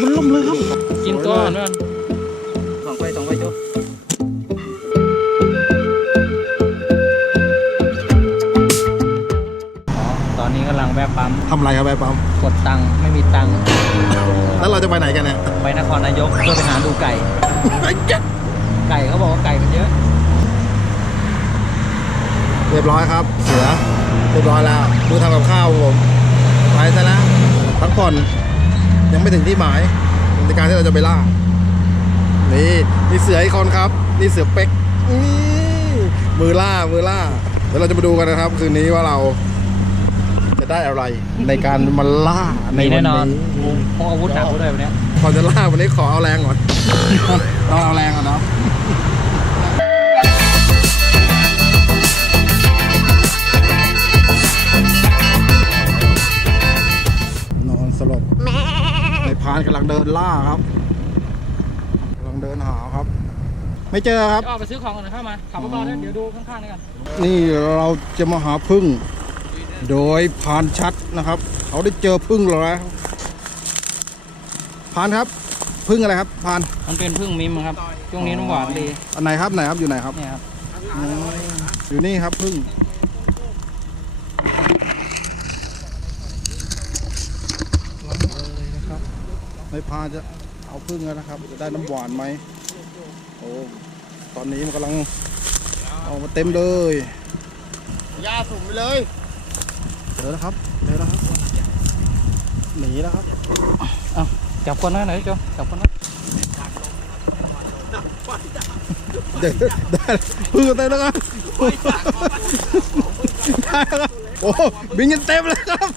มันล่มเลยครับ กินตัวก่อนด้วยสองไปสองไปโจตอนนี้กำลังแวะปั๊มทำอะไรครับไปปั๊ม กดตังค์ไม่มีตังค์แล้วเราจะไปไหนกันเนี่ย ไปนครนายกเพื่อไปหาดูไก่ ไก่เขาบอกว่าไก่มันเยอะ เรียบร้อยครับ เสือ เรียบร้อยแล้วมือทำกับข้าวผม ไปซะแล้ว พักผ่อนยังไม่ถึงที่หมายในการที่เราจะไปล่า นี่นี่เสืออีกคนครับ นี่เสือเป็กนี่มือล่ามือล่าเดี๋ยวเราจะมาดูกันนะครับ คืนนี้ว่าเราจะได้อะไรในการมาล่าในมีวัแน่นนอนนี้พกอาวุธหนักมาด้วยวันเนี้ยก่อนจะล่าวันนี้ขอเอาแรงก่อน ต้องเอาแรงก่อนนะ พรานกำลังเดินล่าครับกำลังเดินหาครับ ไม่เจอครับก็ไปซื้อของก่อนนะเข้ามาขับรถรอด้วยเดี๋ยวดูข้างๆนี่กันนี่เราจะมาหาพึ่ง โดยพรานชัดนะครับ เขาได้เจอพึ่งแล้วพรานครับพึ่งอะไรครับพรานมันเป็นพึ่งมิมครับช่วงนี้น้ำหวานดีอันไหนครับไหนครับอยู่ไหนครับเนี่ยครับอืมอยู่นี่ครับพึ่ง ในพรานจะเอาพึ่งแล้วนะครับ จะได้น้ำหวานไหมโอ้ตอนนี้มันกำลังเอามาเต็มเลยยาสุ่มไปเลยเจอแล้วครับเจอแล้วครับหนีแล้วครับจับคนนั้นหน่อยโจจับคนนั้นเดี๋ยวได้พึ่งกันเต็มแล้วครับได้แล้วครับโอ้บินกันเต็มเลยครับ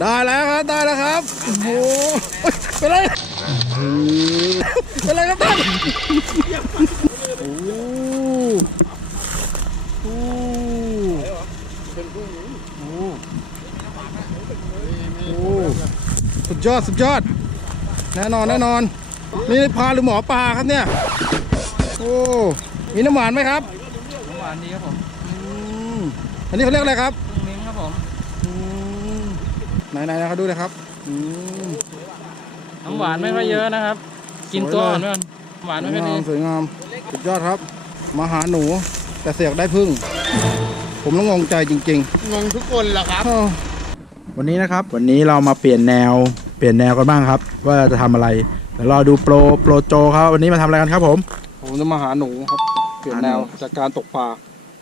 ได้แล้วครับ ได้แล้วครับโอ้โห เป็นไรเป็นไรครับท่านโอ้โหโอ้โหโอ้โหสุดยอดสุดยอด แน่นอนแน่นอน นี่พาหรือหมอปลาครับเนี่ย โอ้ มีน้ำหวานไหมครับน้ำหวานดีครับผมอืมอันนี้เขาเรียกอะไรครับพึ่งมิมครับผมอืมไหนไหนนะครับดูนะครับ อืมน้ำ หวานไม่ค่อยเยอะนะครับ กินตัวก่อนด้วยหวานสไม่วยค่อยงาดีมสวยงามสุดยอดครับ มาหาหนูแต่เสียกได้พึ่ง ผมต้องงงใจจริง งงทุกคนแหละครับ ๆ วันนี้นะครับ วันนี้เรามาเปลี่ยนแนว เปลี่ยนแนวกันบ้างครับ ว่าจะทำอะไรเดี๋ยวรอดูโปรโปรโจครับวันนี้มาทำอะไรกันครับผม ผมจะมาหาหนูครับ เปลี่ยนแนวจากการตกปลา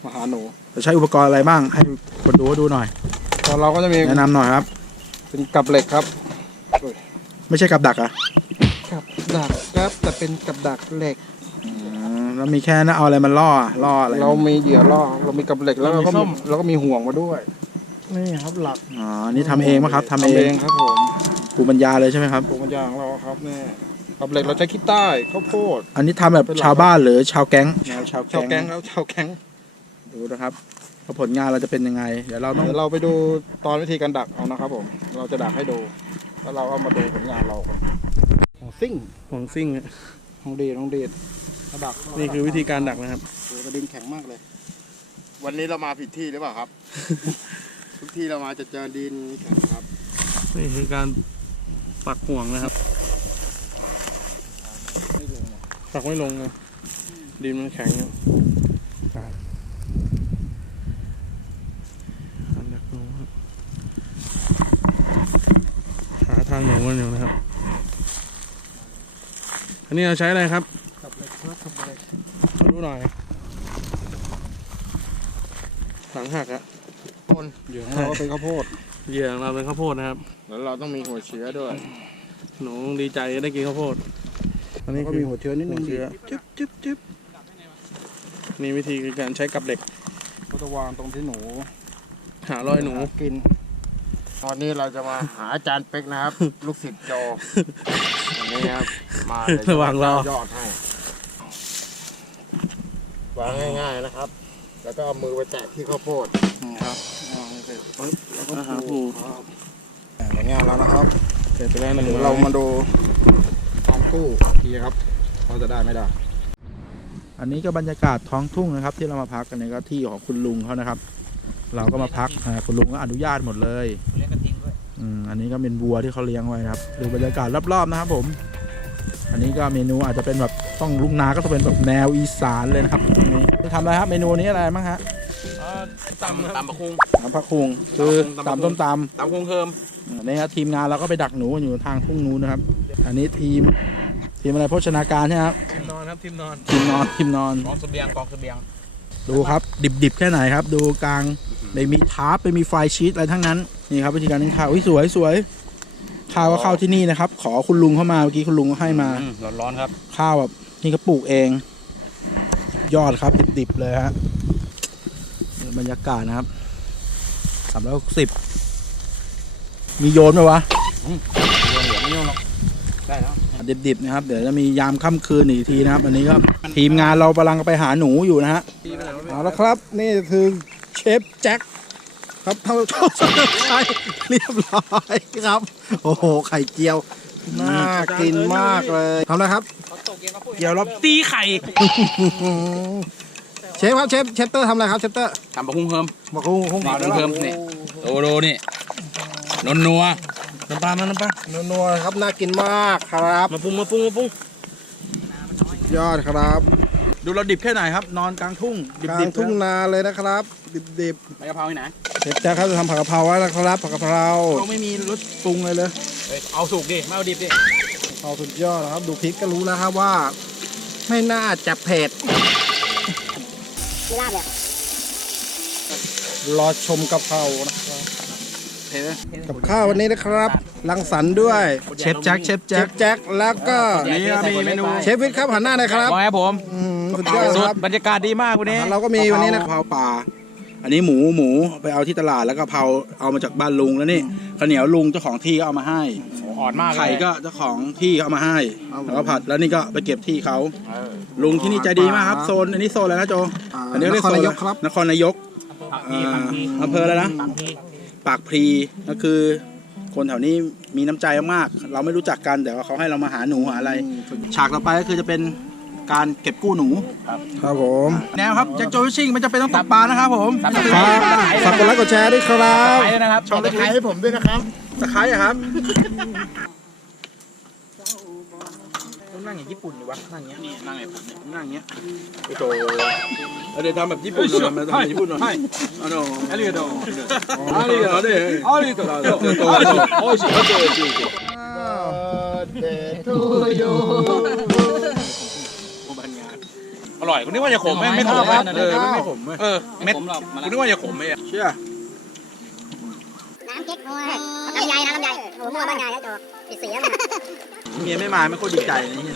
มาหาหนูจะใช้อุปกรณ์อะไรบ้าง ให้คนดูดูหน่อย ตอนเราก็จะมีแนะนำหน่อยครับเป็นกับเหล็กครับ ไม่ใช่กับดักเหรอะกับดักครับแต่เป็นกับดักเหล็กแล้วมีแค่นั้นเอาอะไรมาล่ออะล่ออะไรเรามีเหยื่อล่อเรามีกับเหล็กแล้วเราก็มีแล้วก็มีห่วงมาด้วยนี่ครับหลักอ๋ออันนี่ทำเองปะครับทำเองครับผมภูมิปัญญาเลยใช่ไหมครับ ปลูกมันยางเราครับนี่กับเหล็กเราใช้ขี้ใต้ข้าวโพด อันนี้ทำแบบชาวบ้านหรือชาวแก๊งแนวชาวชาวแก๊แก๊งงแล้วชาวแก๊งดูนะครับว่าผลงานเราจะเป็นยังไง เดี๋ยวเราต้องเดี๋ยวเราไปดูตอนวิธีการดักเอานะครับผม เราจะดักให้ดู แล้วเราเอามาดูผลงานเรากันของซิ่งของซิ่งของดีของดีกระดักนี่คือวิธีการดักนะครับโอ้กระดิ่งแข็งมากเลย วันนี้เรามาผิดที่หรือเปล่าครับ ทุกที่เรามาจะเจอดินแข็งครับ นี่คือการปักห่วงนะครับ ปักไม่ลงเลยดินมันแข็งอยู่การดักหนูครับหาทางหนูกันอยู่นะครับ อันนี้เราใช้อะไรครับกับเหล็กครับกับเหล็กขอดูหน่อยหลังหักอะเหยื่อของเราก็เป็นข้าวโพดเหยื่อของเราเป็นข้าวโพดนะครับ แล้วเราต้องมีหัวเชื้อด้วย หนูดีใจได้กินข้าวโพด อันนี้ก็คืมีอหัวเชื้อนิดนึงหัวเชื้อจึ๊บจึ๊บจึ๊บนี่วิธีคือการใช้กับเหล็กก็จะวางตรงที่หนู หารอยหนูกิน ตอนนี้เราจะมาหาอาจารย์เป็กนะครับ ลูกศิษย์โจ วันนี้ครับมาเดี๋ยระหว่างรอ ยอดให้วางง่ายๆนะครับ แล้วก็เอามือไปแตะที่ข้าวโพดครับวางเสร็จปึ๊บแล้วก็อาหารผูผูกผลงานแล้วนะครับ เสร็จไปแล้วหนึ่งเดี๋ยวเรามาดูท้องกู้ทีครับเขาจะได้ไม่ได้ อันนี้ก็บรรยากาศท้องทุ่งนะครับ ที่เรามาพักกันในก็ที่ของคุณลุงเขานะครับ เราก็มาพักอ่าคุณลุงก็อนุญาตหมดเลย เลี้ยงกระทิงด้วย อืมอันนี้ก็เป็นวัวที่เขาเลี้ยงไว้นะครับดูบรรยากาศรอบๆนะครับผม อันนี้ก็เมนูอาจจะเป็นแบบต้องลุงนาก็จะเป็นแบบแนวอีสานเลยนะครับตรงนี้ทำอะไรครับเมนูนี้อะไรบ้างฮะตำตำปะคุงตำผักคุงคือตำส้มตตำคุงเคิมำนี่ครับทีมงานเราก็ไปดักหนูกันอยู่ทางทุ่งนู้นนะครับ อันนี้ทีมทีมอะไรโภชนาการใช่ไหมครับทีมนอนครับทีมนอนทีมนอนทีมนอนกองเสบียงกองเสบียง ดูครับดิบๆแค่ไหนครับ ดูกลางไม่มีทาร์ปไม่มีไฟชีสอะไรทั้งนั้น นี่ครับวิธีการนึ่งข้าวอุ้ยสวยสวยข้าวก็ข้าวที่นี่นะครับ ขอคุณลุงเข้ามาเมื่อกี้คุณลุงก็ให้มาร้อนร้อนๆครับ ข้าวแบบนี่ก็ปลูกเอง ยอดครับดิบๆเลยฮะนี่บรรยากาศนะครับสามร้อยหกสิบมีโยนไหมวะเหลืองเหลืองไม่ยุ่งหรอกได้แล้วดิบๆนะครับ เดี๋ยวจะมียามค่ำคืนอีกทีนะครับ อันนี้ก็ทีมงานเรากำลังไปหาหนูอยู่นะฮะเอาละครับ นี่คือเชฟแจ็ค ครับเท่าเท่าใช่เรียบร้อยครับ โอ้โห ไข่เจียว น่ากินมากเลยทำอะไรครับเจียวรอบตีไข่ เชฟครับเชฟเชฟเตอร์ทำอะไรครับเชฟเตอร์ตำปะคุงเคิมบอกคุณคงนี่คุงเคิมนี่โอ้โหนี่นนนัวน้ำปลามาน้ำปลานัวๆครับน่ากินมากครับ มาปรุงมาปรุงมาปรุงยอดครับ ดูเราดิบแค่ไหนครับ นอนกลางทุ่งดิบกลางทุ่งนาเลยนะครับ ดิบใบกะเพราที่ไหนๆเชฟแจ็คครับจะทำผักกะเพราไว้แล้วครับผักกะเพราเขาไม่มีรสปรุงเลยเลยเฮ้ยเอาสุกดิไม่เอาดิบดิเอาสุดยอดนะครับ ดูพริกก็รู้นะครับว่า ไม่น่าจะเผ็ดไม่ลาบเลยรอชมกะเพรานะครับกับข้าววันนี้นะครับรังสรรค์ด้วยเชฟแจ็คเชฟแจ็คแจ็คแล้วก็นี่มีเมนูเชฟวิทย์ครับหันหน้าหน่อยครับว่าไงผม อืม สุดยอดสุดครับบรรยากาศดีมากวันนี้เราก็มีวันนี้นะกะเพราป่า อันนี้หมูหมูไปเอาที่ตลาดแล้วกะเพราเอามาจากบ้านลุงแล้วนี่ข้าวเหนียวลุงเจ้าของที่ก็เอามาให้อ่อนมากเลยไข่ก็เจ้าของที่เขาเอามาให้แล้วก็ผัดแล้วนี่ก็ไปเก็บที่เขาลุงที่นี่ใจดีมากครับโซนอันนี้โซนอะไรนะโจอันนี้เรียกโซนอะไรนครนายกอ่าอำเภออะไรนะ ปากพลีก็คือ คนแถวนี้มีน้ำใจมากๆเราไม่รู้จักกันแต่ว่าเขาให้เรามาหาหนูหาอะไร ฉากต่อไปก็คือจะเป็น การเก็บกู้หนูครับครับผมแนวครับจากโจวิชิงมันจะเป็นต้องตกปลานะครับผมฝากฝากกดไลค์กดแชร์ด้วยครับไปเลยนะครับช่องเล็กๆให้ผมด้วยนะครับสไครต์ครับต้องนั่งอย่างญี่ปุ่นหรือวะนั่งอย่างเงี้ยนั่งอย่างญี่ปุ่นั่งอย่างเงี้ยโอ้โหเดี๋ยวทำแบบญี่ปุ่นหน่อยทำแบบญี่ปุ่นหน่อยอาโดอาริโดอาริโดอาริโดอาริโดอาริโดโอ้ยโอ้ยโอ้ย birthday to you ร่อยคุณนึกว่าจะขมไหมไม่ขมครับนะเออไม่ขมเว้ยเออเม็ดคุณนึกว่าจะขมไหมเชื่อน้ำเก๊กฮวยลำไยนะลำไยโอ้โหมั่วบ้านไงแล้วโจติดเสียมันเมียไม่มาไม่โคตรดีใจเลยนี่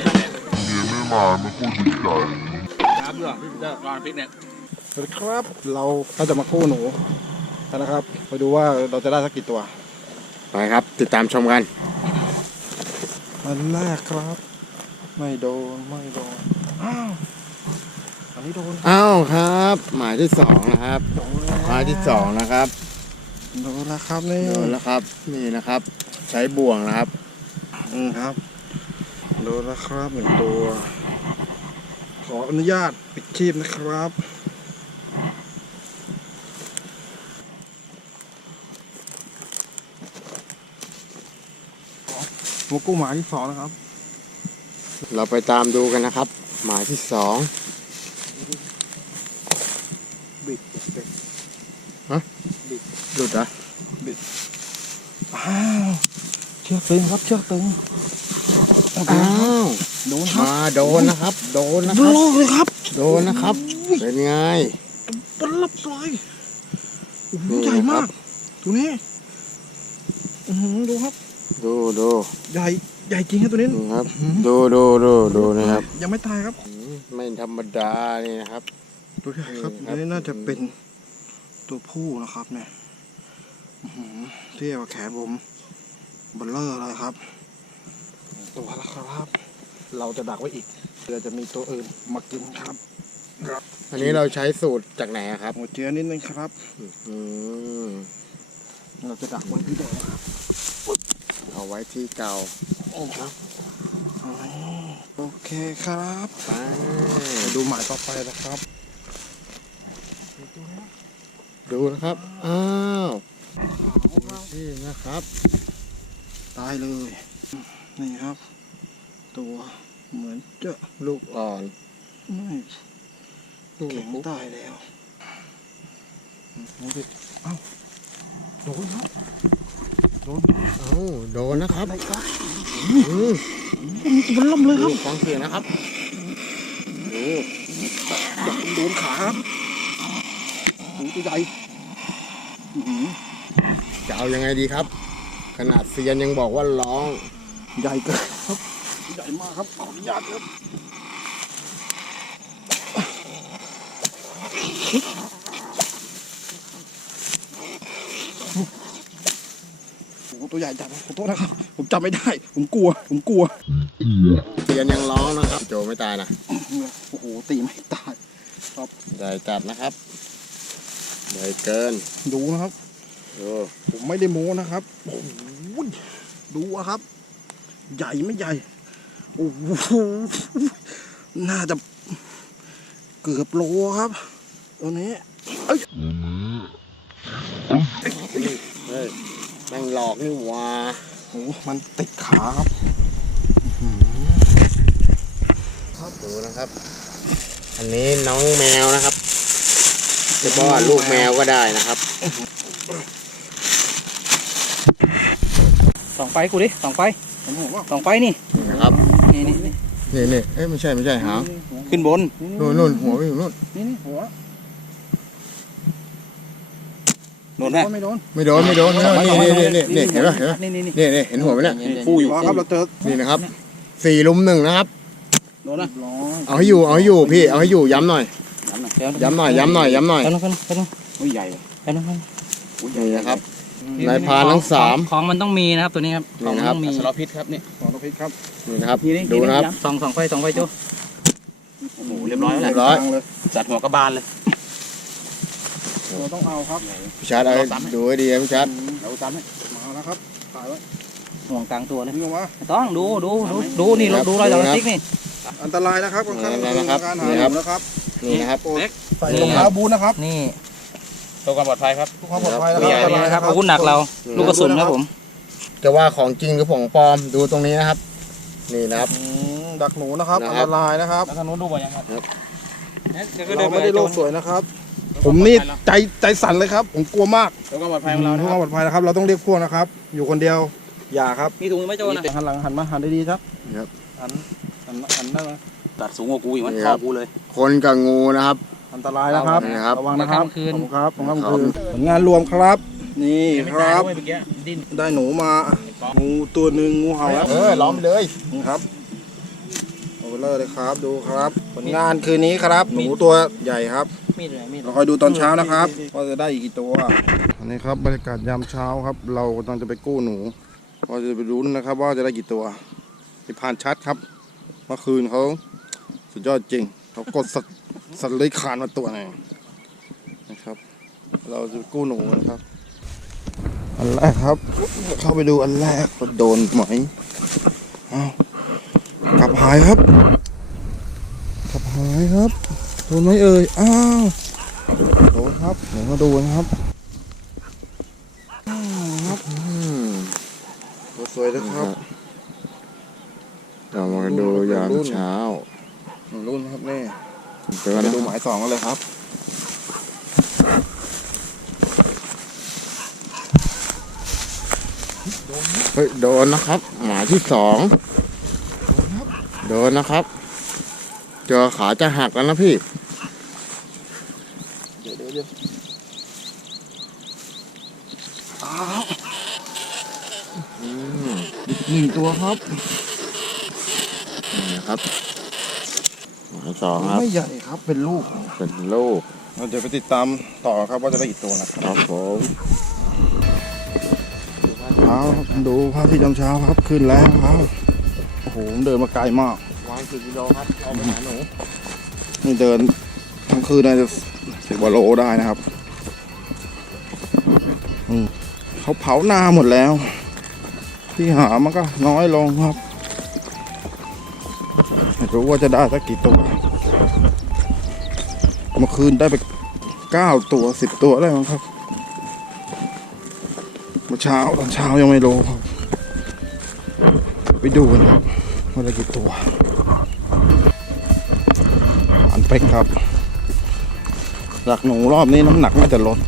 ครับด้วยร้อนพริกเนี่ยสวัสดีครับเราก็จะมาคู่หนูกันนะครับไปดูว่าเราจะได้สักกี่ตัวไปครับ ติดตามชมกันอันแรกครับ ไม่โดน ไม่โดนอ้าว อันนี้โดนอ้าวครับ หมายที่สองนะครับหมายที่สองนะครับโดนแล้วครับนี่โดนแล้วครับ นี่นะครับ ใช้บ่วงนะครับ อืมครับ โดนแล้วครับหนึ่งตัว ขออนุญาตปิดชีพนะครับหมูกู้หมายที่สองนะครับ เราไปตามดูกันนะครับ หมายที่สอง บิดเด็ก หลุดเหรออ้าวเชือกตึงครับเชือกตึงอ้าวโดนครับมาโดนนะครับ โดนนะโดคนรับโลกเลยครับ โดนนะครับ เป็นไงปลับเลยโอ้โหนี่ใหญ่ครัมากบตัวนี้อือหือดูครับ ดูดูใหญ่ใหญ่จริงครับตัวนี้นี่ครับดูดูดูดูนะครับ ยังไม่ตายครับอืมไม่ธรรมดานี่นะครับดูดิครับนี่ครับอันนี้น่าจะเป็นตัวผู้นะครับเนี่ยอื้อหือ เทียบกับแขนผมเบลเลอร์เลยครับ ตัวละครับ เราจะดักไว้อีกเพื่อจะมีตัวอื่นมากินครับอันนี้เราใช้สูตรจากไหนอะครับ หัวเจือนิดนึงครับอืมเราจะดักไว้ที่เดิมครับเอาไว้ที่เก่าโอเคครับไปไปดูหมายต่อไปนะครับ ดูนะครับ อ้าวค นี่นะครับ ตายเลย นี่ครับ ตัวเหมือนจะลูกอ่อนไม่ลูกแข็งปุ๊บตายแล้วเอาสิเอ้าโดนครับโดนเอ้าโดนนะครับอะไรครับอืมมันล่มเลยครับฟังเสียงนะครับดูโดนขาครับโอ้ตัวใหญ่อื้อหือ จะเอายังไงดีครับ ขนาดเซียนยังบอกว่าร้องใหญ่เกินครับ ใหญ่มากครับขออนุญาตครับโอ้โหตัวใหญ่จัดขอโทษนะครับ ผมจำไม่ได้ ผมกลัว ผมกลัว เซียนยังร้องนะครับ โจไม่ตายนะโอ้โห ตีไม่ตายใหญ่จัดนะครับใหญ่เกิน ดูนะครับ ดูผมไม่ได้โม้นะครับโอ้โหดูอะครับ ใหญ่ไม่ใหญ่โอ้โหน่าจะเกือบโลครับตัวนี้เฮ้ยแม่งหลอกนี่หว่าโอ้โหมันติดขาครับดูนะครับ อันนี้น้องแมวนะครับจะบอกว่าลูกแมวก็ได้นะครับ สองไฟกูดิสองไฟผมบอกว่าสองไฟนี่นี่นะครับ นี่นี่นี่นี่นี่เอ้ยไม่ใช่ไม่ใช่หางขึ้นบนนู่นนู่นหัวไปอยู่นู่นนี่นี่หัวโดนไหมไม่โดนไม่โดนไม่โดนไม่โดนนี่นี่นี่นี่เห็นปะเห็นปะนี่นี่นี่นี่นี่เห็นหัวไหมเนี่ยฟูอยู่รอครับเราเจอนี่นะครับสี่ลุมหนึ่งนะครับโดนนะร้อยเอาให้อยู่เอาให้อยู่พี่เอาให้อยู่ย้ำหน่อยย้ำหน่อยย้ำหน่อยย้ำหน่อยย้ำหน่อยแป๊บนึงแป๊บนึงแป๊บนึงอุ้ยใหญ่ว่ะแป๊บนึงแป๊บนึงนี่นะครับ นายพรานทั้งสามของมันต้องมีนะครับตัวนี้ครับของมันต้องมีสารพิษครับนี่สารพิษครับนี่นะครับ ดูนะครับ สองสองไฟสองไฟโจโอ้โหเรียบร้อยแล้วเรียบร้อยเลยจัดหัวกระบาลเลย เราต้องเอาครับพี่ชาร์ดเอาให้ดูให้ดีนะพี่ชาร์ดเราตามให้มาแล้วครับถ่ายไว้ห่วงกลางตัวเลย นี่ออกมาไม่ต้องดูดูดูดูนี่ดูรอยหลังติ๊กนี่ อันตรายนะครับค่อนข้างอันตรายนะครับ การหานี่หครับนูนะครับนี่นะครับโปรดใส่รองเท้าบูทนะครับ นี่ เพื่อความปลอดภัยนะตัวใหญ่ครับนี่นะครับอาวุธหนักเราลูกกระสุนครับผมจะว่าของจริงหรือของปลอมดูตรงนี้นะครับ นี่นะครับ อืมดักหนูนะครับนะอันครัตบ รายนะครับแล้วทางนู้นดูบ่ยังครับเราไม่ได้โลกสวยนะครับ ผมนี่ใจใจสั่นเลยครับ ผมกลัวมากเพื่อความปลอดภัยของเรานะเพื่อคครัวาบมปลอดภัยนะครับ เราต้องเรียกพวกนะครับ อยู่คนเดียวอย่าครับมีถุงไหมโจนะหันหลังหันมาหันดีๆครับครับ หันหันหันได้ไหมตัดสูงกว่ากูอีกมั้ยนี่คครัอบกูเลย คนกับงูนะครับ อันตรายนะครับ นี่ครับ ระวังนะครับกลางคืนขอบคุณครับ ขอบคุณครับคืนผลงานรวมครับ นี่ครับเมื่อกี้ดิ้นได้หนูมา งูตัวหนึ่งงูเห่าแล้ว เออ ล้อมไปเลยนี่ครับโอเวอร์เลอร์เลยครับ ดูครับ ผลงานคืนนี้ครับ หนูตัวใหญ่ครับมีดเลยมีดเราคอยดูตอนเช้านะครับว่าจะได้อีกกี่ตัว อันนี้ครับบรรยากาศยามเช้าครับ เรากำลังจะไปกู้หนูเราจะไปรุ้นนะครับ ว่าจะได้กี่ตัวที่ผ่านชัดครับ เมื่อคืนเขาสุดยอดจริง เขากดสัตว์ สัตว์เลื้อยคลานมาตัวหนึงนะครับ เราจะไปกู้หนูนะครับ อันแรกครับ เข้าไปดูอันแรกว่าโดนไหมอ้าวกลับหายครับกลับหายครับโดนไหมเอ่ยอ้าวโดนครับเดี๋ยวมาดูนะครับอ้าวครับอืมตัวสวยนะครับเรามาดูยามเช้ารุ่นครับนี่ เจอไปนะดูหมายสองกันเลยครับ เฮ้ยโดนนะครับ หมายที่สองโดนนะครับ เจอขาจะหักแล้วนะพี่เดี๋ยวเดี๋ยวเดี๋ยวอ้าวอืมหนึ่งตัวครับนี่นะครับ สองครับ ไม่ใหญ่ครับเป็นลูกเป็นลูกเราจะไปติดตามต่อครับว่าจะได้กี่ตัวนะครับครับผมเช้าครับดูภาพที่จำเช้าครับขึ้นแล้วครับโอ้โหผมเดินมาไกลมากวางกี่กิโลครับเอาไปหาหนูนี่เดินทั้งคืนน่าจะสิบกว่าโลได้นะครับอืมเขาเผานาหมดแล้ว ที่หามันก็น้อยลงครับไม่ รู้ว่าจะได้สักกี่ตัวเมื่อคืนได้ไปเก้าตัวสิบตัวได้มั้งครับเมื่อเช้าตอนเช้ายังไม่รู้ครับไปดูกันครับว่าได้กี่ตัว อันเป็กครับหลักหนูรอบนี้น้ำหนักน่จะลด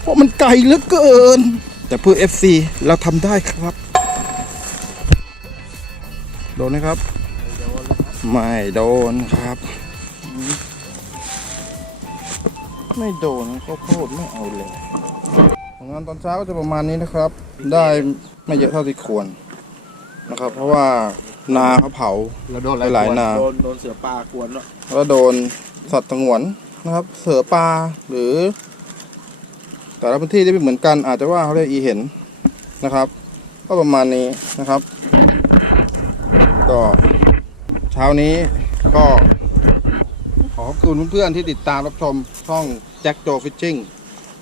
เพราะมันไกลเหลือเกิน แต่เพื่อ FC เราทำได้ครับ โดนไหมครับ ไม่โดนครับ ไม่โดนก็โพดไม่เอาเลยผลงานตอนเช้าก็จะประมาณนี้นะครับ ได้ไม่เยอะเท่าที่ควรนะครับ เพราะว่านาเขาเผาเราโดนอะไรหลายๆนาโดนโดนเสือปลากวนแล้วแล้วโดนสัตว์สงวนนะครับ เสือปลาหรือ แต่ละพื้นที่ที่ไม่เหมือนกันอาจจะว่าเขาเรียกอีเห็นนะครับ ก็ประมาณนี้นะครับ ก็เช้านี้ก็ขอขอบคุณเพื่อนๆที่ติดตามรับชมช่องแจ็คโจฟิชชิ่ง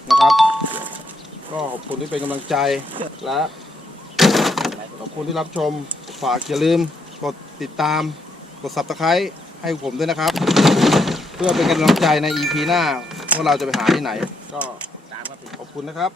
นะครับ ก็ขอบคุณที่เป็นกำลังใจและขอบคุณที่รับชมฝากอย่าลืมกดติดตามกด subscribe ให้ผมด้วยนะครับ เพื่อเป็นกำลังใจใน EP หน้าว่าเราจะไปหาที่ไหน ก็ขอบคุณนะครับ